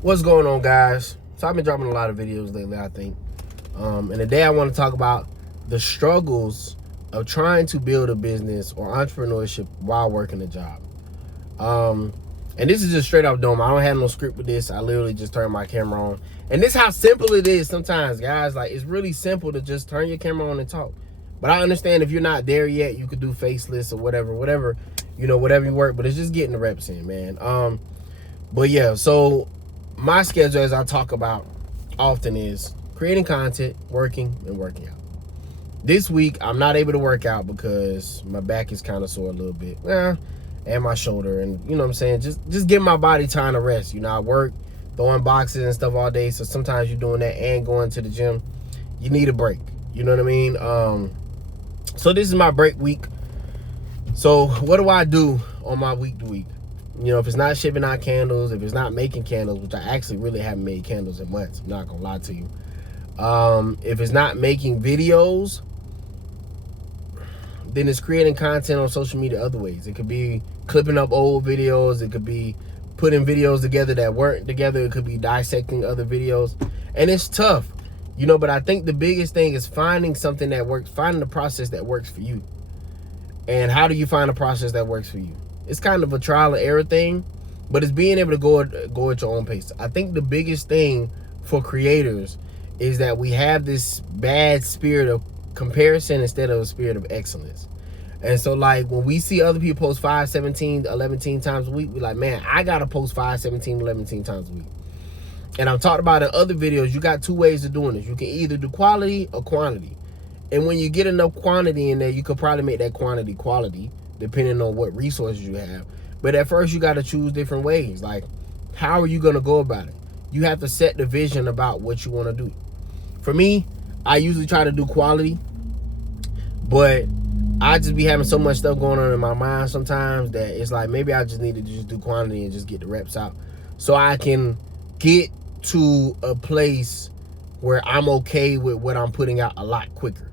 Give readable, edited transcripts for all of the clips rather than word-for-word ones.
What's going on, guys? So I've been dropping a lot of videos lately, I think. And today I want to talk about the struggles of trying to build a business or entrepreneurship while working a job. And this is just straight up dome. I don't have no script with this. I literally just turn my camera on. And this is how simple it is sometimes, guys. Like, it's really simple to just turn your camera on and talk. But I understand if you're not there yet, you could do faceless or whatever you work. But it's just getting the reps in, man. But yeah, so my schedule, as I talk about often, is creating content, working, and working out. This week, I'm not able to work out because my back is kind of sore a little bit. And my shoulder. And, you know what I'm saying? Just give my body time to rest. You know, I work, throwing boxes and stuff all day. So sometimes you're doing that and going to the gym. You need a break. You know what I mean? So this is my break week. So what do I do on my week to week? You know, if it's not shipping out candles, if it's not making candles, which I actually really haven't made candles in months, I'm not gonna lie to you. If it's not making videos, then it's creating content on social media other ways. It could be clipping up old videos. It could be putting videos together that weren't together. It could be dissecting other videos. And it's tough, you know, but I think the biggest thing is finding something that works, finding the process that works for you. And how do you find a process that works for you? It's kind of a trial and error thing, but it's being able to go at your own pace. I think the biggest thing for creators is that we have this bad spirit of comparison instead of a spirit of excellence. And so, like, when we see other people post 5, 17, 11 times a week, we're like, man, I gotta post 5, 17, 11 times a week. And I've talked about in other videos, you got two ways of doing this. You can either do quality or quantity. And when you get enough quantity in there, you could probably make that quantity quality, depending on what resources you have. But at first, you got to choose different ways. Like, how are you going to go about it? You have to set the vision about what you want to do. For me, I usually try to do quality, but I just be having so much stuff going on in my mind sometimes that it's like, maybe I just need to just do quantity and just get the reps out so I can get to a place where I'm okay with what I'm putting out a lot quicker.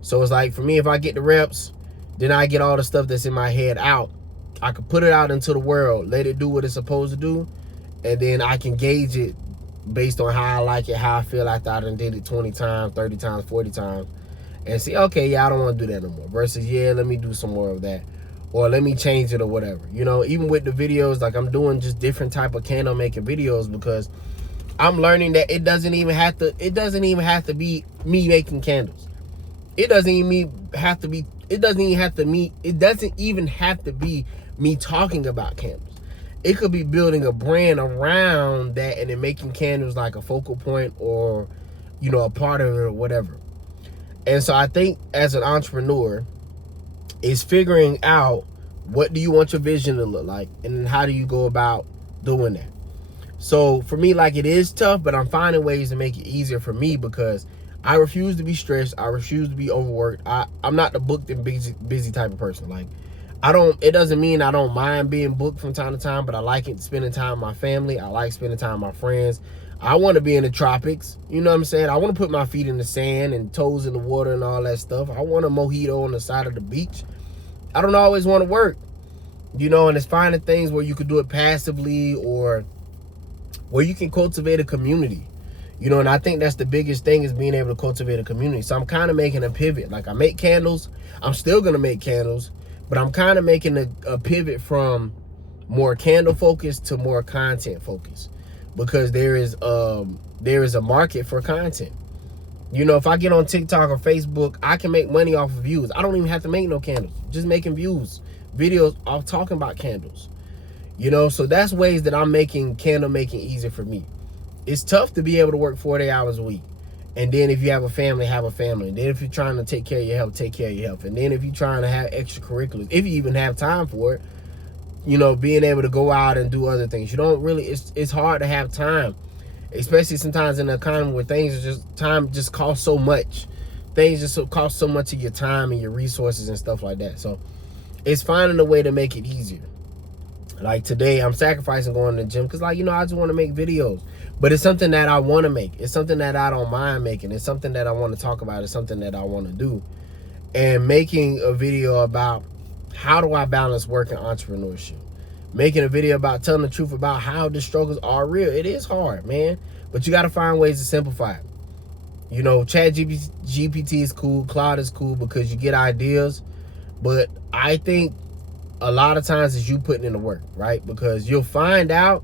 So it's like, for me, if I get the reps, then I get all the stuff that's in my head out. I can put it out into the world, let it do what it's supposed to do, and then I can gauge it based on how I like it, how I feel after I done did it 20 times, 30 times, 40 times, and see, okay, yeah, I don't want to do that no more. Versus, yeah, let me do some more of that, or let me change it or whatever. You know, even with the videos, like, I'm doing just different type of candle making videos because I'm learning that it doesn't even have to be me making candles. It doesn't even have to be me talking about candles. It could be building a brand around that and then making candles like a focal point or, you know, a part of it or whatever. And so I think as an entrepreneur, is figuring out what do you want your vision to look like and then how do you go about doing that. So for me, like, it is tough, but I'm finding ways to make it easier for me because I refuse to be stressed. I refuse to be overworked. I'm not the booked and busy type of person. Like, it doesn't mean I don't mind being booked from time to time, but I like it spending time with my family. I like spending time with my friends. I want to be in the tropics. You know what I'm saying? I want to put my feet in the sand and toes in the water and all that stuff. I want a mojito on the side of the beach. I don't always want to work, you know, and it's finding things where you could do it passively or where you can cultivate a community. You know, and I think that's the biggest thing, is being able to cultivate a community. So I'm kind of making a pivot. Like, I make candles. I'm still going to make candles, but I'm kind of making a pivot from more candle focus to more content focus because there is a market for content. You know, if I get on TikTok or Facebook, I can make money off of views. I don't even have to make no candles. Just making views, videos off talking about candles. You know, so that's ways that I'm making candle making easier for me. It's tough to be able to work 40 hours a week. And then if you have a family, have a family. And then if you're trying to take care of your health, take care of your health. And then if you're trying to have extracurriculars, if you even have time for it, you know, being able to go out and do other things. You don't really, it's hard to have time, especially sometimes in the economy where time just costs so much. Things just cost so much of your time and your resources and stuff like that. So it's finding a way to make it easier. Like today, I'm sacrificing going to the gym because, like, you know, I just want to make videos. But it's something that I want to make. It's something that I don't mind making. It's something that I want to talk about. It's something that I want to do. And making a video about how do I balance work and entrepreneurship? making a video about telling the truth about how the struggles are real. It is hard, man, but you got to find ways to simplify it. You know, ChatGPT is cool, Claude is cool because you get ideas, but I think a lot of times it's you putting in the work, right? Because you'll find out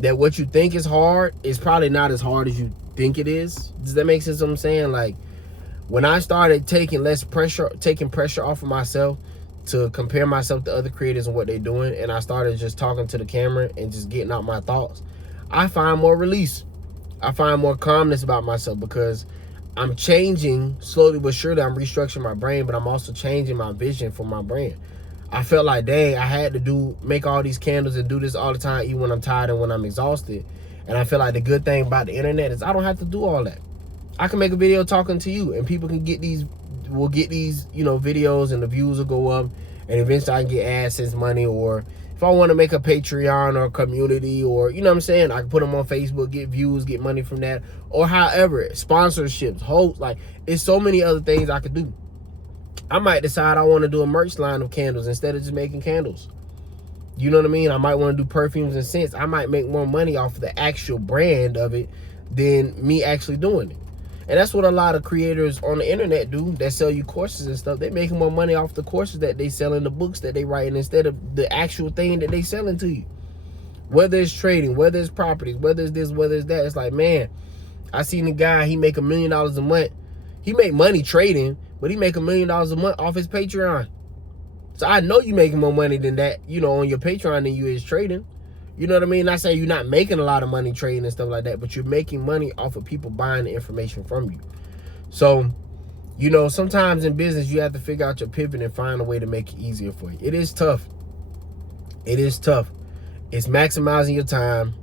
that what you think is hard is probably not as hard as you think it is. Does that make sense what I'm saying? Like, when I started taking pressure off of myself to compare myself to other creators and what they're doing, and I started just talking to the camera and just getting out my thoughts, I find more release. I find more calmness about myself because I'm changing slowly but surely. I'm restructuring my brain, but I'm also changing my vision for my brand. I felt like, dang, I had to make all these candles and do this all the time, even when I'm tired and when I'm exhausted. And I feel like the good thing about the internet is I don't have to do all that. I can make a video talking to you, and people can get these, you know, videos, and the views will go up, and eventually I can get AdSense money, or if I want to make a Patreon or a community, or, you know what I'm saying, I can put them on Facebook, get views, get money from that, or however, sponsorships, hosts, like, it's so many other things I could do. I might decide I want to do a merch line of candles instead of just making candles. You know what I mean? I might want to do perfumes and scents. I might make more money off of the actual brand of it than me actually doing it. And that's what a lot of creators on the internet do that sell you courses and stuff. They're making more money off the courses that they sell in the books that they write instead of the actual thing that they selling to you. Whether it's trading, whether it's properties, whether it's this, whether it's that. It's like, man, I seen a guy, he make $1 million a month. He make money trading, but he make $1 million a month off his Patreon. So I know you making more money than that, you know, on your Patreon than you is trading. You know what I mean? I say you're not making a lot of money trading and stuff like that, but you're making money off of people buying the information from you. So, you know, sometimes in business, you have to figure out your pivot and find a way to make it easier for you. It is tough. It is tough. It's maximizing your time,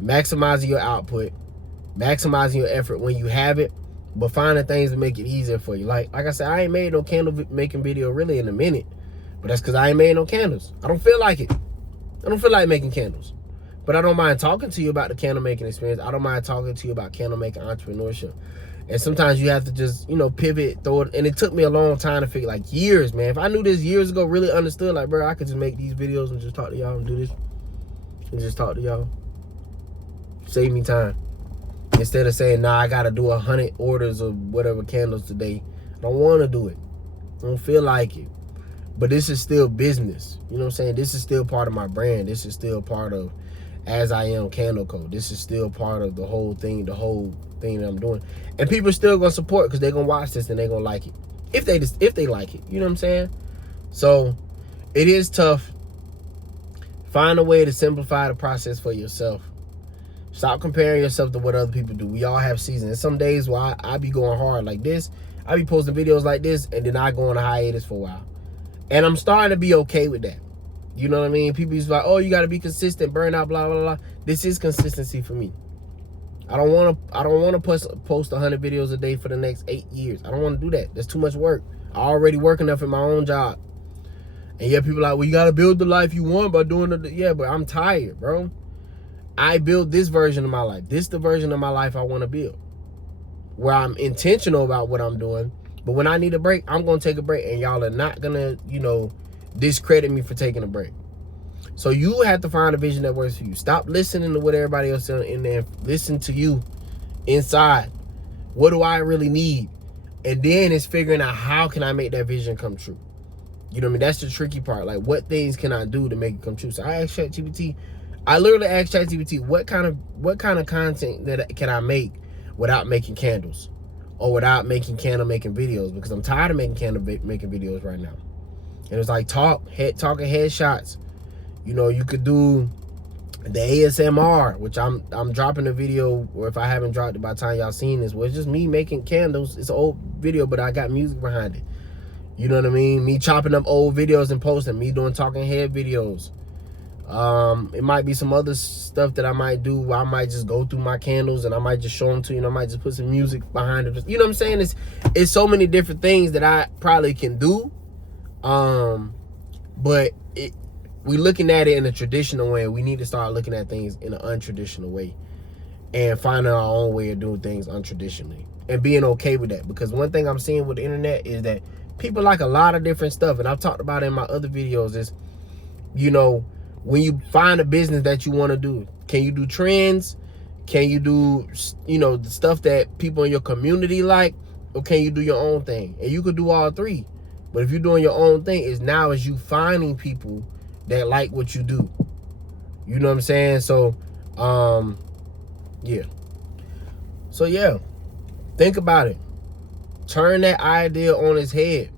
maximizing your output, maximizing your effort when you have it, but finding things to make it easier for you. Like I said, I ain't made no candle making video really in a minute, but that's because I ain't made no candles. I don't feel like it. I don't feel like making candles, but I don't mind talking to you about the candle making experience. I don't mind talking to you about candle making entrepreneurship. And sometimes you have to just, you know, pivot, throw it. And it took me a long time to figure, like years, man. If I knew this years ago, really understood, like, bro, I could just make these videos and just talk to y'all and do this and just talk to y'all. Save me time. Instead of saying, nah, I got to do 100 orders of whatever candles today. I don't want to do it. I don't feel like it. But this is still business. You know what I'm saying? This is still part of my brand. This is still part of As I Am Candle Co. This is still part of the whole thing that I'm doing. And people are still going to support because they're going to watch this and they're going to like it. If they like it. You know what I'm saying? So it is tough. Find a way to simplify the process for yourself. Stop comparing yourself to what other people do. We all have seasons. And some days where I be going hard like this. I be posting videos like this and then I go on a hiatus for a while. And I'm starting to be okay with that. You know what I mean? People used to be like, oh, you got to be consistent, burn out, blah, blah, blah. This is consistency for me. I don't want to post 100 videos a day for the next 8 years. I don't want to do that. That's too much work. I already work enough in my own job. And yet people are like, well, you got to build the life you want by doing it. Yeah, but I'm tired, bro. I built this version of my life. This is the version of my life I want to build. Where I'm intentional about what I'm doing. But when I need a break, I'm going to take a break. And y'all are not going to, you know, discredit me for taking a break. So you have to find a vision that works for you. Stop listening to what everybody else is in there. Listen to you inside. What do I really need? And then it's figuring out how can I make that vision come true. You know what I mean? That's the tricky part. Like, what things can I do to make it come true? So I asked ChatGPT. I literally asked ChatGPT, what kind of content that can I make without making candles? Or without making candle making videos, because I'm tired of making candle making videos right now. And it's like talking headshots. You know, you could do the ASMR, which I'm dropping a video, or if I haven't dropped it by the time y'all seen this, well, it's just me making candles. It's an old video, but I got music behind it. You know what I mean? Me chopping up old videos and posting, me doing talking head videos. It might be some other stuff that I might do where I might just go through my candles and I might just show them to you, and I might just put some music behind it. You know what I'm saying? It's so many different things that I probably can do. But we looking at it in a traditional way. We need to start looking at things in an untraditional way and finding our own way of doing things untraditionally and being okay with that. Because one thing I'm seeing with the internet is that people like a lot of different stuff, and I've talked about it in my other videos, is, you know, When you find a business that you want to do, can you do trends? Can you do, the stuff that people in your community like? Or can you do your own thing? And you could do all three. But if you're doing your own thing, is you finding people that like what you do. You know what I'm saying? So, yeah. So, yeah. Think about it. Turn that idea on its head.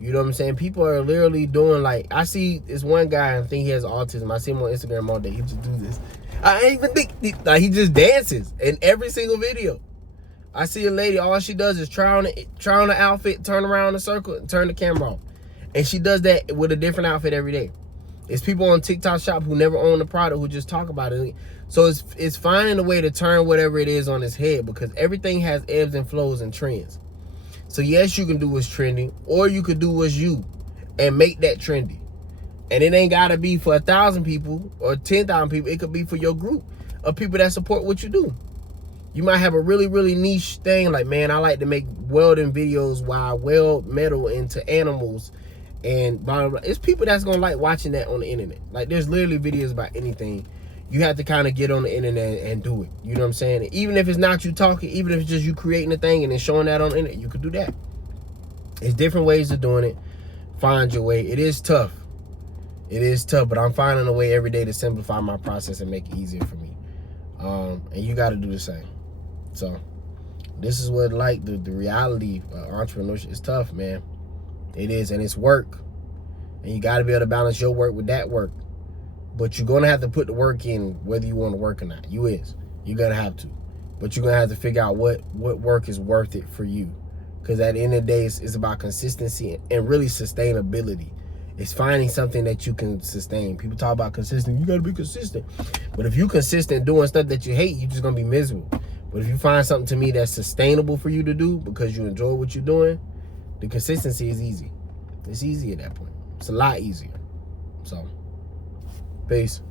You know what I'm saying? People are literally doing, like, I see this one guy, I think he has autism. I see him on Instagram all day. He just do this. I ain't even think, he just dances in every single video. I see a lady, all she does is try on an outfit, turn around in a circle, and turn the camera off. And she does that with a different outfit every day. It's people on TikTok Shop who never own the product who just talk about it. So it's finding a way to turn whatever it is on its head, because everything has ebbs and flows and trends. So yes, you can do what's trending, or you could do what's you and make that trendy. And it ain't gotta be for 1,000 people or 10,000 people. It could be for your group of people that support what you do. You might have a really, really niche thing, like, man, I like to make welding videos while I weld metal into animals and blah, blah, blah. It's people that's gonna like watching that on the internet. Like, there's literally videos about anything. You have to kind of get on the internet and do it. You know what I'm saying? Even if it's not you talking, even if it's just you creating a thing and then showing that on the internet, you could do that. It's different ways of doing it. Find your way. It is tough. It is tough, but I'm finding a way every day to simplify my process and make it easier for me. And you got to do the same. So this is what, like, the reality of entrepreneurship is tough, man. It is, and it's work. And you got to be able to balance your work with that work. But you're going to have to put the work in whether you want to work or not. You're going to have to. But you're going to have to figure out what work is worth it for you. Because at the end of the day, it's about consistency and really sustainability. It's finding something that you can sustain. People talk about consistent. You got to be consistent. But if you're consistent doing stuff that you hate, you're just going to be miserable. But if you find something to me that's sustainable for you to do because you enjoy what you're doing, the consistency is easy. It's easy at that point. It's a lot easier. So, peace.